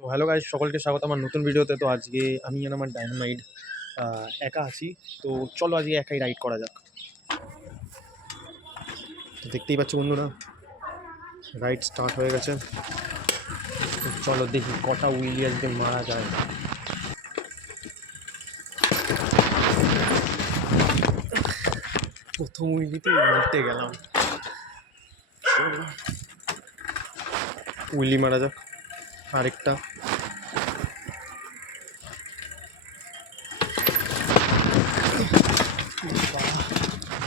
তো hello guys, সকলকে স্বাগত আমার নতুন ভিডিওতে। তো আজকে আমি আর আমার ডায়নামাইট একা আছি। তো চলো আজকে একাই রাইড করা যাক। তো দেখতেই পাচ্ছ বন্ধুরা, রাইড স্টার্ট হয়ে গেছে। তো চলো দেখি কটা উইলি আজকে মারা যায়। প্রথম উইলিতে উল্টে গেলাম। উইলি মারা যাক আরেকটা।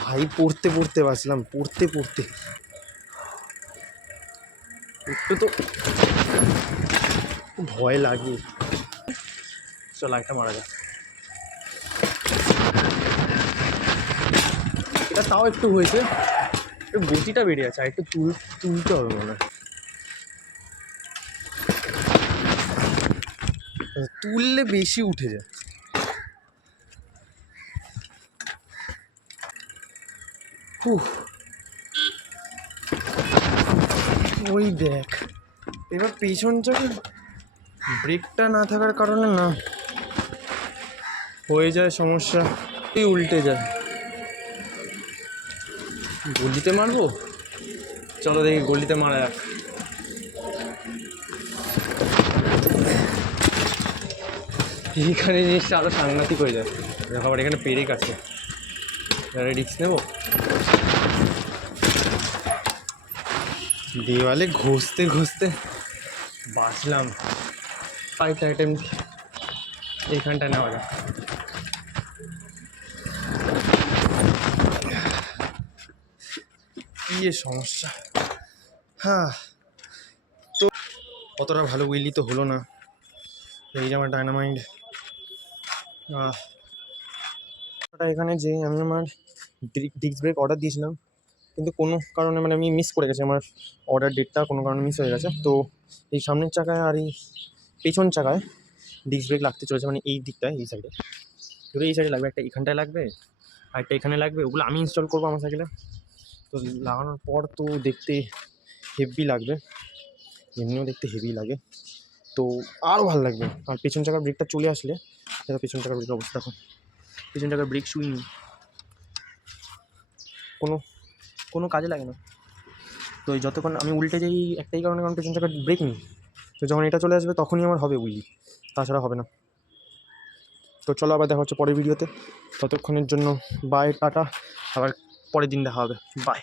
ভাই পড়তে পড়তে বাঁচলাম, পড়তে পড়তে একটু তো ভয় লাগে। চলো একটা মারা যাক। এটা তাও একটু হয়েছে, গতিটা বেড়ে আছে, আর একটু তুলতে হবে মনে হয়। তুললে বেশি উঠে যায়। ওই দেখ, এবার পেছন চাকা ব্রেকটা না থাকার কারণে না হয়ে যায় সমস্যা, উল্টে যায়। গলিতে মারবো, চলো দেখি গলিতে মারা যাক। এইখানে জিনিসটা আরো সাংঘাতিক হয়ে যায়। দেখো আবার এখানে পেরেক আছে, রিস্ক নেবো। দেওয়ালে ঘষতে ঘষতে বাঁচলাম। আরেকটা আইটেম এইখানটায় নেওয়া যাক। কি সমস্যা, হ্যাঁ। তো অতটা ভালো উইলি তো হলো না। এই যে আমার ডায়নামাইট এখানে যে আমি আমার ডিস্ক ব্রেক অর্ডার দিয়েছিলাম, কিন্তু কোনো কারণে মানে আমি মিস করে গেছি, আমার অর্ডার ডেটটা কোনো কারণে মিস হয়ে গেছে। তো এই সামনের চাকায় আর এই পেছন চাকায় ডিস্ক ব্রেক লাগতে চলেছে, মানে এই দিকটায়, এই সাইডে। ধরো এই সাইডে লাগবে, একটা এখানটায় লাগবে আর একটা এখানে লাগবে। ওগুলো আমি ইনস্টল করবো আমার সাইকেলে। তো লাগানোর পর তো দেখতে হেভি লাগবে, এমনিও দেখতে হেভি লাগে, তো আরও ভালো লাগবে। আর পেছন চাকার ব্রেকটা চলে আসলে, সেটা পেছন চাকার ব্রেকের অবস্থা দেখো, পেছন চাকার ব্রেক শুইনি, কোনো কাজে লাগে না। তো এই যতক্ষণ আমি উল্টে যাই একটাই কারণে, কারণ পেছন চাকার ব্রেক নিই। তো যখন এটা চলে আসবে তখনই আমার হবে উইলি, তাছাড়া হবে না। তো চলো আবার দেখা হচ্ছে পরের ভিডিওতে। ততক্ষণের জন্য বাই, টাটা। আবার পরের দিন দেখা হবে, বাই।